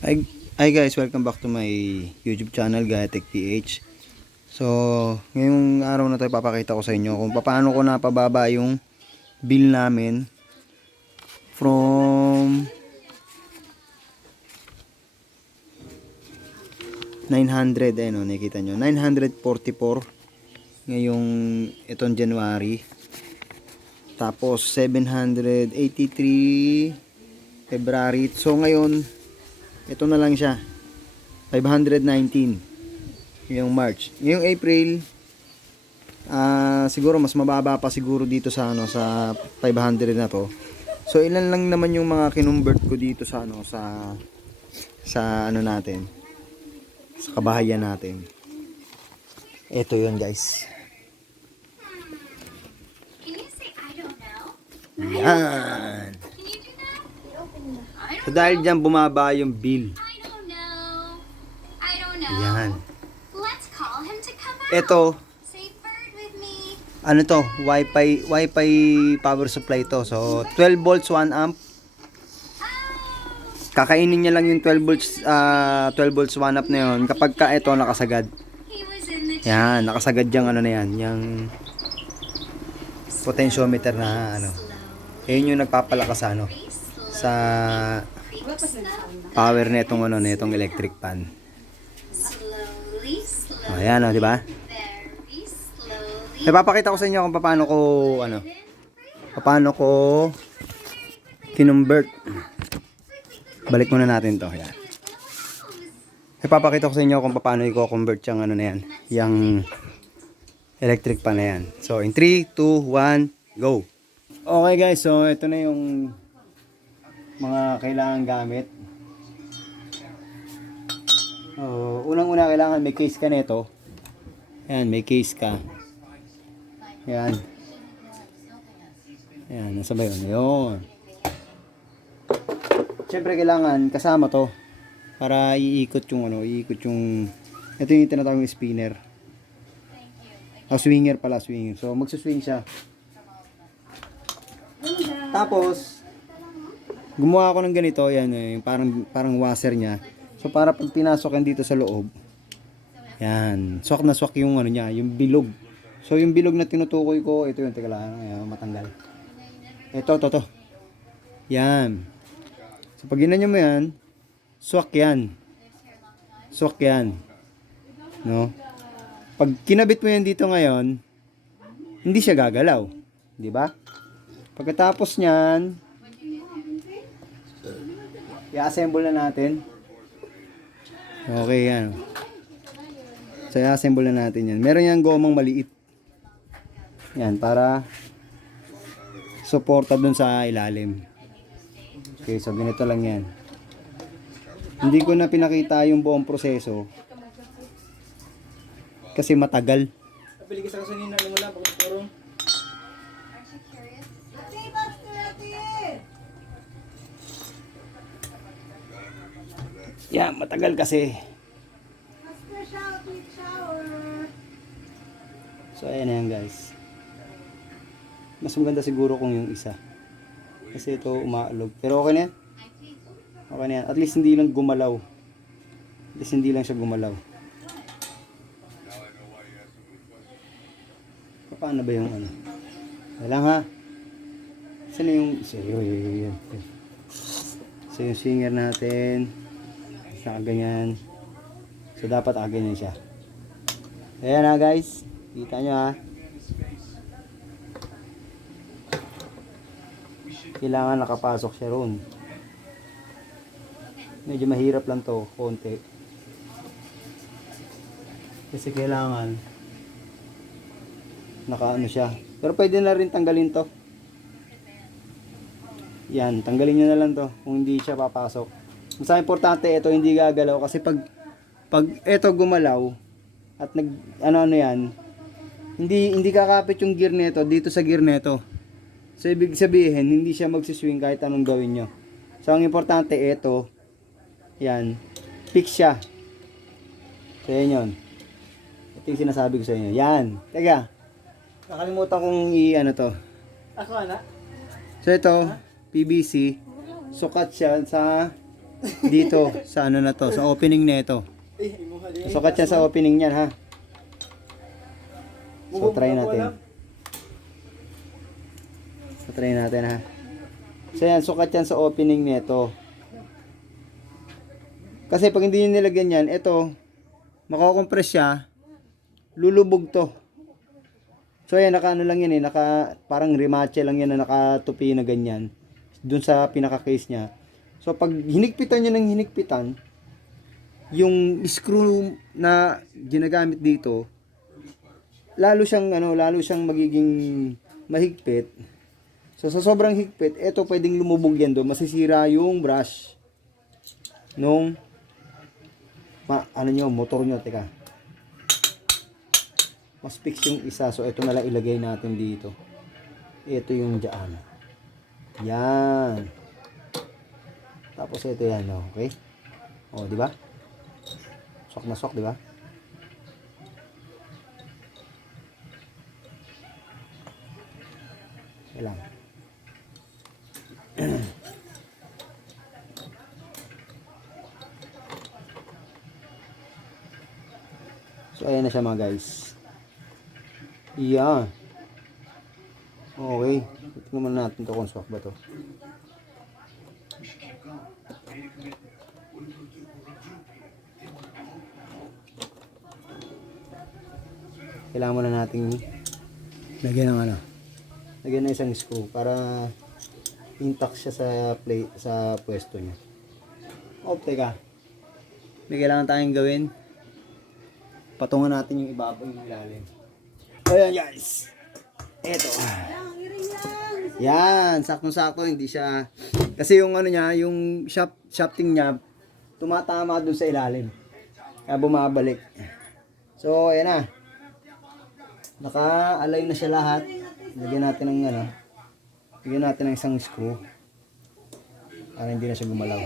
Hi, hi guys, welcome back to my YouTube channel, Gayatek PH. So, ngayong araw na to ipapakita ko sa inyo kung paano ko napababa yung bill namin from 900, ayun o, nakikita nyo, 944 ngayong itong January. Tapos 783 February. So ngayon, ito na lang siya, 519 yung March. Ngayong April, siguro mas mababa pa siguro dito sa sa 500 na to. So ilan lang naman yung mga kinumbert ko dito sa sa natin, sa kabahayan natin. Ito yun guys. Yan. So dahil dyan bumaba yung bill. Yan. Ito, ano to, Wi-Fi power supply to. So 12 volts 1 amp. Kakainin niya lang yung 12 volts 1 amp na yun kapag ka ito nakasagad. Yan, nakasagad yung ano na yan, yung potentiometer na ano. Ayun yung nagpapalakas sa power nitong nitong electric fan. Ayan di ba? Ipapakita ko sa inyo kung paano ko kinumbert. Balik muna natin to. Yan. Ipapakita ko sa inyo kung paano i-convert yung na yan, yung electric fan na yan. So in 3, 2, 1, go. Okay guys, so ito na yung mga kailangan gamit. Unang-una kailangan may case ka nito. Ayan, may case ka. Ayan. Ayan, nasa ba yun? Ayan. Siyempre kailangan kasama to para iikot yung ito yung tinatawag yung spinner. Swinger pala, swinger. So magsuswing siya. Tapos gumawa ako ng ganito, yan parang washer niya. So para pag pinasok yan dito sa loob, yan, swak na swak yung niya, yung bilog. So yung bilog na tinutukoy ko, ito yung teka lang, matanggal. Ito. Yan. So pag ginanyan mo yan, swak yan. Swak yan. No? Pag kinabit mo yan dito ngayon, hindi siya gagalaw. Di ba? Pagkatapos niyan, i-assemble na natin. Okay yan. So i-assemble na natin yan. Meron yan gomang maliit. Yan, para suporta dun sa ilalim. Okay, so ganito lang yan. Hindi ko na pinakita yung buong proseso kasi matagal. Pili ka sa kasanina lang wala pag turong. Yeah, matagal kasi. So ayan na yan guys. Mas maganda siguro kung yung isa. Kasi ito umaalog. Pero okay na yan. Okay na yan. At least hindi lang gumalaw. At least hindi lang siya gumalaw. Paano ba yung Wala ha. Saan yung So yung swinger natin. Nakaganyan. So dapat ganyan siya. Ayan na guys. Kita nyo ha. Kailangan nakapasok siya roon. Medyo mahirap lang to, konti. Kasi kailangan nakaano siya. Pero pwede na rin tanggalin to. Yan, tanggalin nyo na lang to kung hindi siya papasok. Mas importante ito hindi gagalaw kasi pag ito gumalaw at yan, hindi kakapit yung gear nito dito sa gear nito. So ibig sabihin hindi siya magsiswing kahit anong gawin nyo. So ang importante ito, yan, fix siya. So yan yun. Ito yung sinasabi ko sa inyo. Yan. Teka, nakalimutan kong to. Ako anak. So ito, PVC. Sukat siya sa dito sa ano na to, sa opening nito. Imuha din. Sukat siya sa opening niyan ha. So try natin. So try natin ha. So yan, sukat yan sa opening nito. Kasi pag hindi nyo nilagyan yan, ito, makokompress siya, lulubog to. So yan, naka ano lang yan eh, parang remache lang yan na nakatupi na ganyan. Dun sa pinaka-case niya. So pag hinigpitan nyo ng hinigpitan, yung screw na ginagamit dito, lalo siyang magiging mahigpit. So sa sobrang higpit, ito pwedeng lumubog yan doon, masisira yung brush nung motor nyo, teka. Mas fix yung isa, so ito na lang ilagay natin dito. Ito yung dyan. Yan. Tapos ito yan, okay? O, di ba? Sok na sok, di ba? Ilang. So ayan na siya mga guys. Yeah. Okay. Tingnan muna natin to kung swak ba to. Kailangan muna natin lagyan ng lagyan ng isang screw para intact siya sa pwesto niya. Oh, teka. May kailangan tayong gawin. Patungan natin yung ibabaw yung ilalim. Ayan guys. Eto. Yan, sakto-sakto, hindi siya kasi yung niya, yung shafting niya tumatama dun sa ilalim. Kaya bumabalik. So, ayan na. Naka-align na siya lahat. Lagyan natin ng lagyan natin ng isang screw para hindi na siya gumalaw.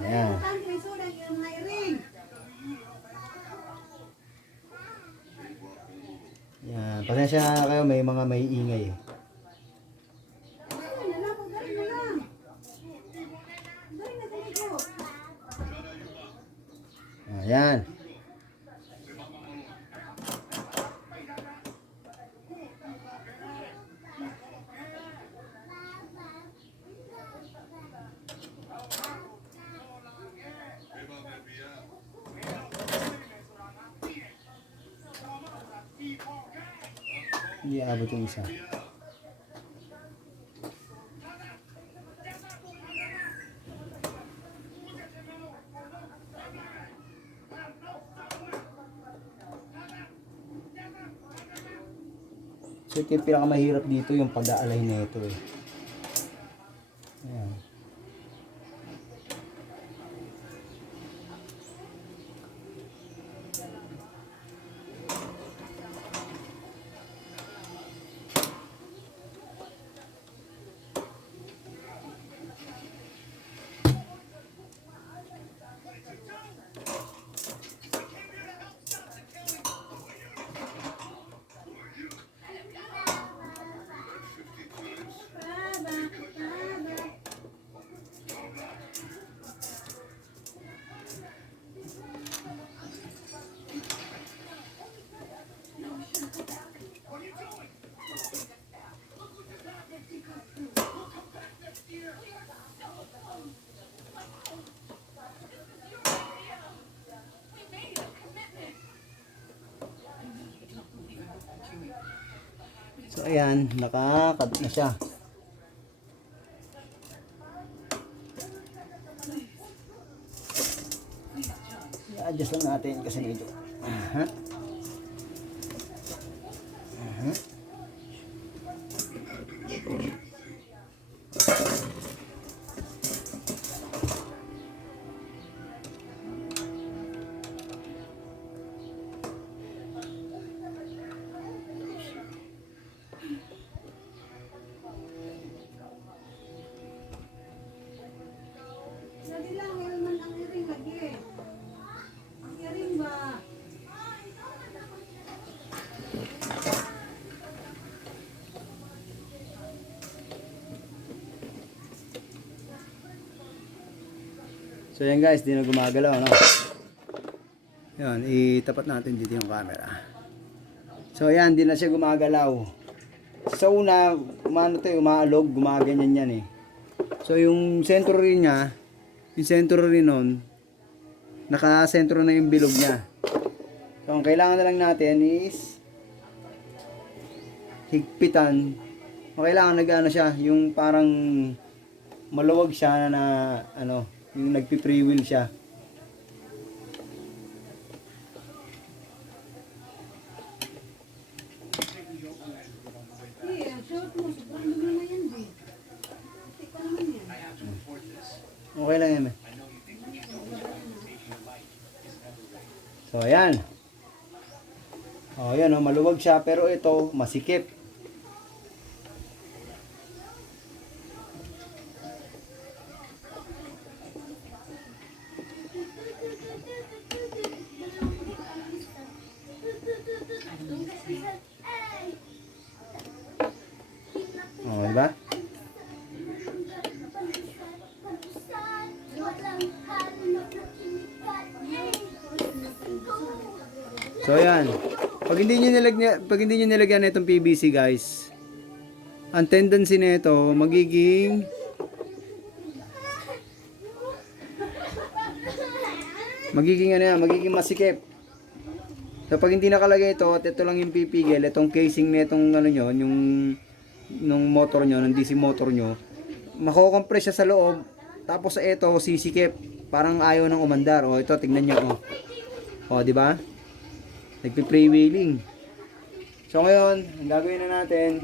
Ayan. Yan, pasensya na kayo, may mga may ingay eh. Ayan. Hindi abot yung isa. So ito yung pinakamahirap dito yung pag-aalay na ito eh. Ayan. So ayan, nakakabit na siya. I-adjust lang natin kasi medyo. So yan guys, di na gumagalaw, no? Yan, itapat natin dito yung camera. So yan, di na siya gumagalaw. Sa una, umaalog, gumaganyan yan eh. So yung sentro rin niya, yung sentro rin nun, naka-sentro na yung bilog niya. So ang kailangan na lang natin is higpitan. Ang kailangan nag-ano siya, yung parang maluwag siya na ano, yung nagpi-free wheel siya. Okay lang yan. So ayan. Oh, ayan, oh, maluwag siya pero ito masikip. Oh, diba? So ayan. Pag hindi niyo nilagyan itong PVC, guys, ang tendency nito magiging masikip. So pag hindi nakalagay ito at ito lang yung pipigil, itong casing nitong ano nyo, yung nung motor nyo, ng DC motor nyo, mako-compress siya sa loob. Tapos ito sisikip, parang ayaw nang umandar. Oh, ito tignan niyo, oh. Oh, di ba? Nagpi-freewheeling. So ngayon, ang gagawin na natin,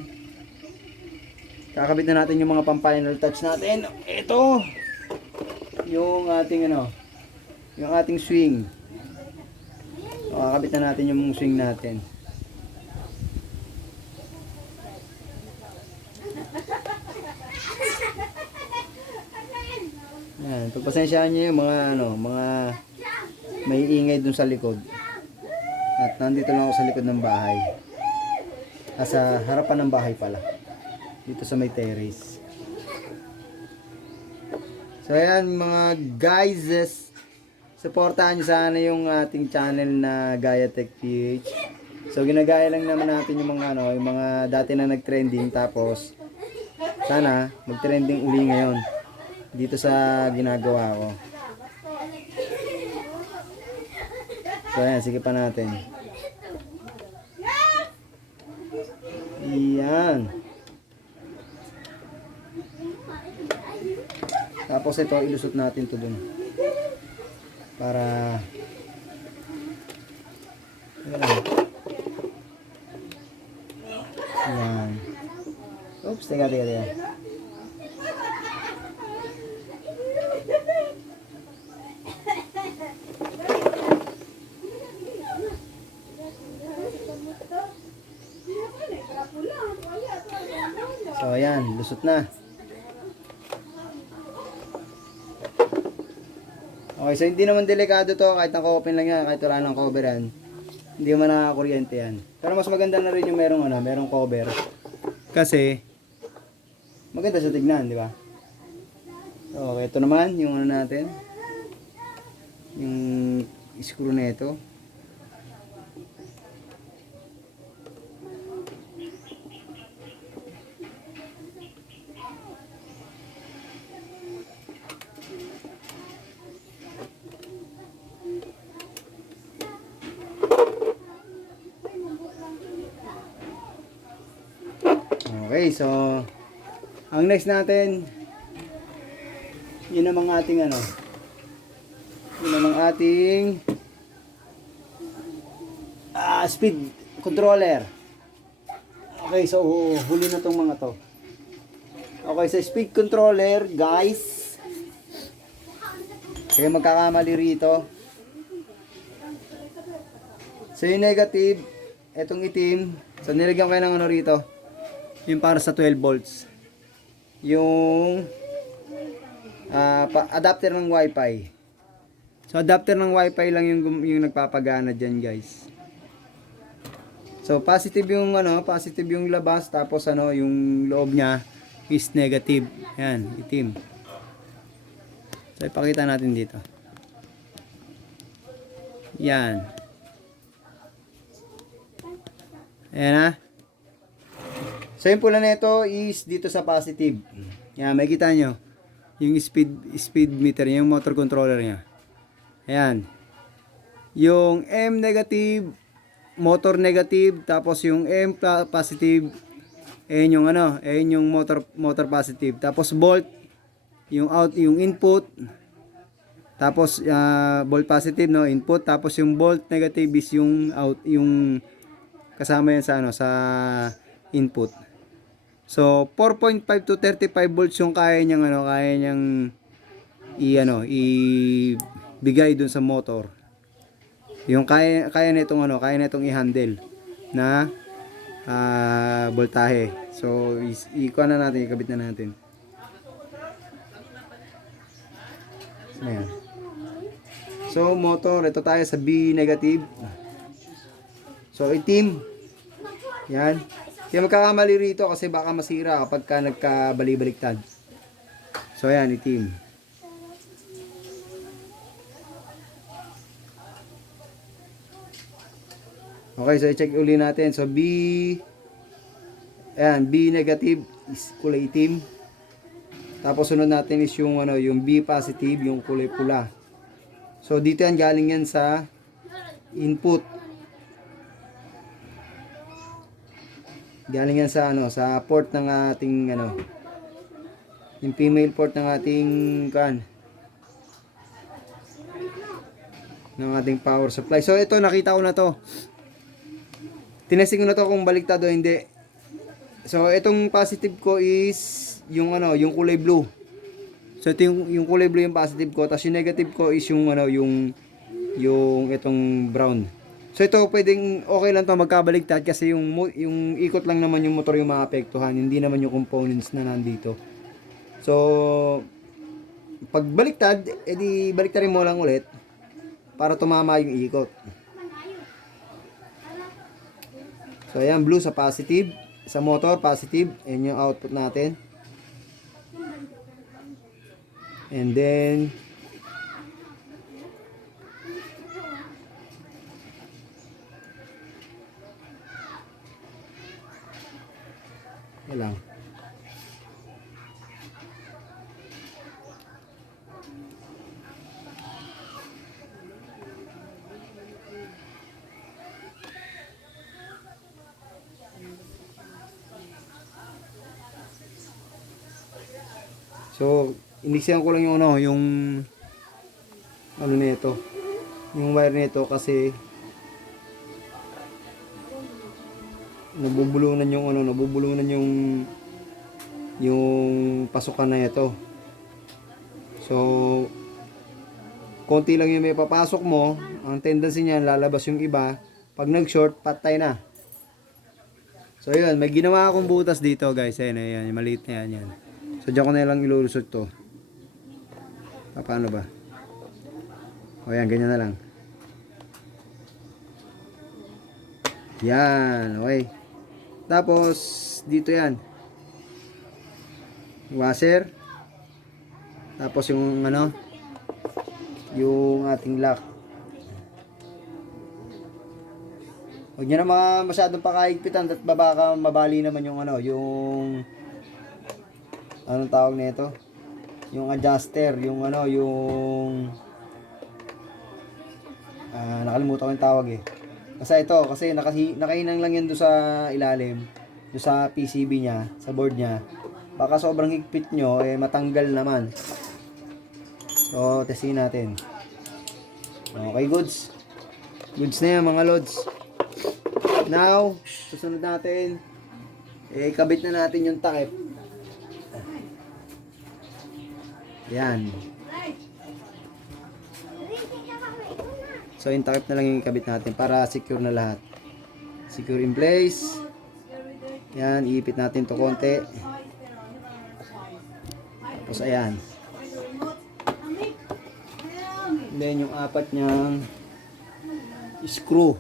kakabit na natin yung mga pang-final touch natin. Ito yung ating ano, yung ating swing. O, kakabit na natin yung swing natin. Yan, pagpasensyaan niyo yung mga ano, mga may ingay dun sa likod. At nandito lang ako sa likod ng bahay. Sa harapan ng bahay pala. Dito sa may terrace. So ayan mga guys, supportahan nyo sana yung ating channel na Gaya Tech PH. So ginagaya lang naman natin yung mga ano, yung mga dati na nag-trending, tapos sana mag-trending uli ngayon dito sa ginagawa ko. So ayan, sige pa natin. Iyan. Tapos ito, ilusot natin to dun. Para ayan. Oops, teka. So ayan, lusot na. Okay, so hindi naman delikado to, kahit naka-open lang yan, kahit wala nang cover yan. Hindi naman nakakuryente yan. Pero mas maganda na rin yung merong cover. Kasi maganda siya tignan, di ba? So, okay, ito naman yung ano natin. Yung screw na ito. Okay, so ang next natin, yun namang ating ano, yun namang ating speed controller. Okay, so huli na tong mga to. Okay, sa speed controller, guys, kaya magkakamali rito. So yung negative, etong itim, so nilagyan ko ng ano rito, yung para sa 12 volts. Yung adapter ng wifi. So adapter ng wifi lang yung nagpapagana dyan, guys. So positive yung ano, positive yung labas, tapos ano, yung loob niya is negative. Yan, itim. So, ipakita natin dito. Yan. Ayan ha. So, yung pula na ito is dito sa positive. Yan, makikita nyo. Yung speed meter, yung motor controller niya. Ayan. Yung M negative, motor negative, tapos yung M positive, ayan yung ano, ayan yung motor positive. Tapos volt, yung out, yung input. Tapos volt positive no, input, tapos yung volt negative is yung out, yung kasama yan sa ano, sa input. So 4.5 to 35 volts yung kaya niyang ano, kaya niyang bigay dun sa motor. Yung kaya nitong ano, kaya nitong i-handle na voltahe. So ikuha na natin, ikabit na natin. Ayan. So motor, ito tayo sa B negative. So itim. Yan. Kaya magkakamali rito kasi baka masira kapag ka nagkabali-baliktad. So ayan, itim. Okay, so i-check uli natin. So B, ayan, B negative is kulay itim. Tapos sunod natin is yung ano, yung B positive, yung kulay pula. So dito yan, galing yan sa input. Galing yan sa ano, sa port ng ating ano, yung female port ng ating ng ating power supply. So ito, nakita ko na to. Tinesting ko na to kung baliktad o hindi. So itong positive ko is yung ano, yung kulay blue. So ito yung kulay blue yung positive ko, tapos yung negative ko is yung ano, yung itong brown. So ito pwedeng okay lang to magkabaligtad kasi yung ikot lang naman yung motor yung maapektuhan, hindi naman yung components na nandito. So pag baliktad, edi baliktarin mo lang ulit para tumama yung ikot. So ayan, blue sa positive, sa motor positive, and yung output natin. And then yan lang. So, iniksiyan ko lang yung ano, yung ano nito, yung wire nito kasi nabubulunan yung ano, nabubulunan yung pasukan na ito. So, konti lang yung may papasok mo, ang tendency niyan lalabas yung iba. Pag nag-short, patay na. So, yun, may ginawa akong butas dito, guys. Ayan, ayan, maliit na yan, yan. So, dyan ko na lang ilulusot to. Paano ba? O, yan, ganyan na lang. Yan, okay. Tapos, dito yan. Washer. Tapos yung ano, yung ating lock. Huwag nyo na masyadong pakaigpitan at baka mabali naman yung ano, yung anong tawag nito? Yung adjuster, yung ano, yung nakalimutan ko yung tawag eh. Kasi ito, kasi nakahinang lang yan doon sa ilalim, doon sa PCB niya, sa board niya. Baka sobrang higpit nyo, eh matanggal naman. So, testin natin. Okay, goods. Goods na yan mga lods. Now, susunod natin, eh kabit na natin yung takip. Yan. So, yung takip na lang yung ikabit natin para secure na lahat. Secure in place. Yan, iipit natin to konti. Tapos, ayan. And then, yung apat niyang screw.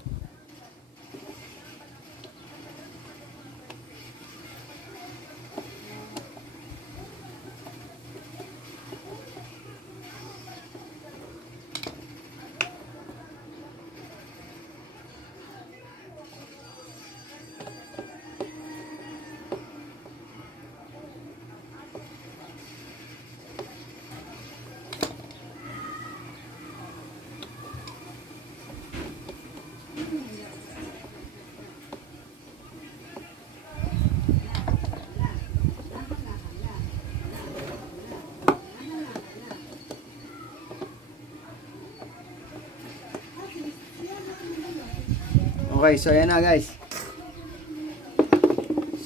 Okay, so ayan na guys.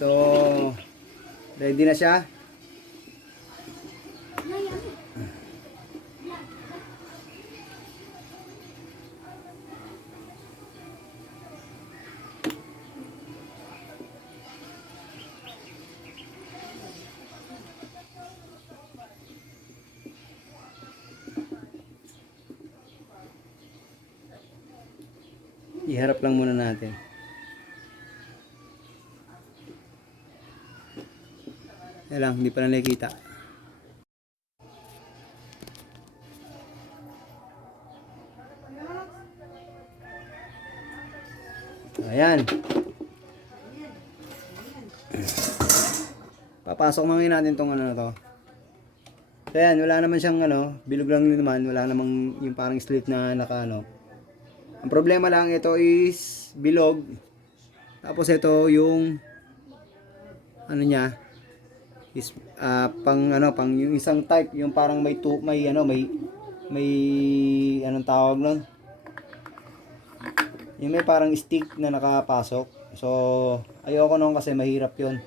So, ready na siya. Iharap lang muna natin. Yan lang, hindi pa na nakikita. Ayan. Papasok mangin natin tong ano na to. So ayan, wala naman siyang ano, bilog lang din naman, wala namang yung parang slit na naka ano. Ang problema lang ito is bilog. Tapos ito yung ano niya is pang ano, pang yung isang type, yung parang may ano, may anong tawag nun? Yung may parang stick na nakapasok. So ayoko nung kasi mahirap 'yun.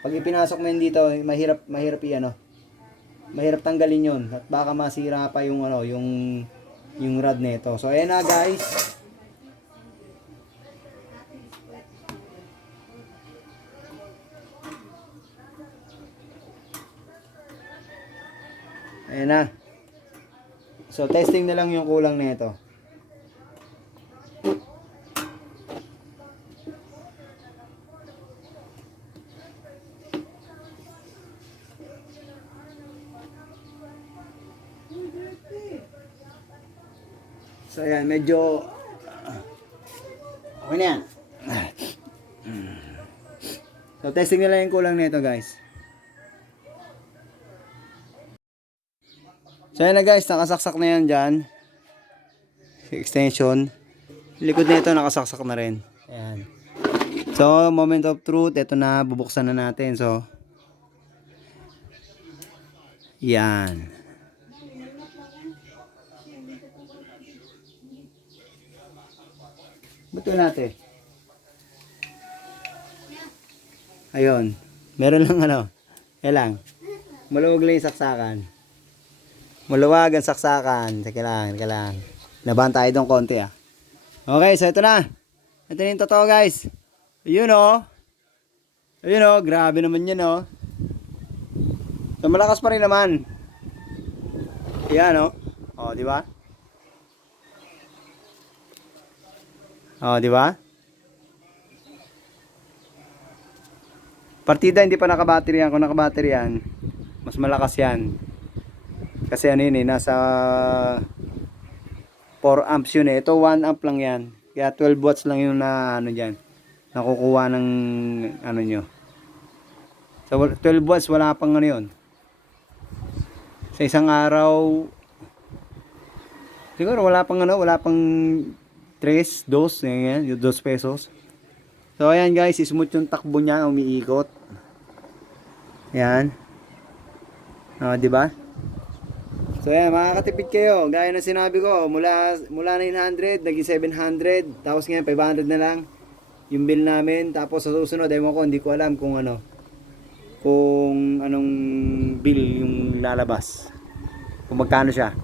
Pag ipinasok mo yun dito, mahirap i-ano. Mahirap tanggalin 'yun at baka masira pa yung ano, yung rod nito. So ayan na guys. Ayan na. So testing na lang yung kulang nito. So ayan, medyo okay na yan. So testing nila yung kulang nito guys. So ayan na guys, nakasaksak na yan dyan. Extension. Likod nito nakasaksak na rin. Ayan. So moment of truth, ito na, bubuksan na natin. So yan. Buto natin. Ayun. Meron lang ano. Lang. Maluwag lang yung saksakan. Maluwag ang saksakan. Teka lang. Laban tayo doon konti ah. Okay, so ito na. Ito na yung totoo guys. Ayun oh. Ayun oh. Grabe naman yan oh. So malakas pa rin naman. Yan oh. Oh, di ba? Oh, di ba? Partida hindi pa naka-battery yan. Kung naka-battery yan, mas malakas yan. Kasi ano yun eh, nasa 4 amps yun eh. Ito 1 amp lang yan. Kaya 12 watts lang yung na ano diyan. Nakukuha ng ano nyo. So 12 watts wala pang ano yun. Sa isang araw siguro wala pang 3, 2, ganyan, yung 2 pesos. So ayan guys, smooth yung takbo niya, umiikot. Ayan. Oh, di ba? So ayan, makakatipid kayo. Gaya ng sinabi ko, mula 900 naging 700, tapos ngayon 500 na lang yung bill namin. Tapos sa susunod, ewan ko, hindi ko alam kung ano, kung anong bill yung lalabas. Kung magkano siya.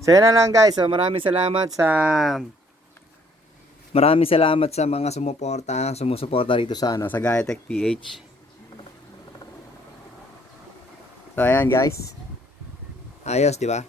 So yan na lang guys. So maraming salamat sa mga sumusuporta dito sa ano, sa Gayatech PH. So ayan guys. Ayos, di ba?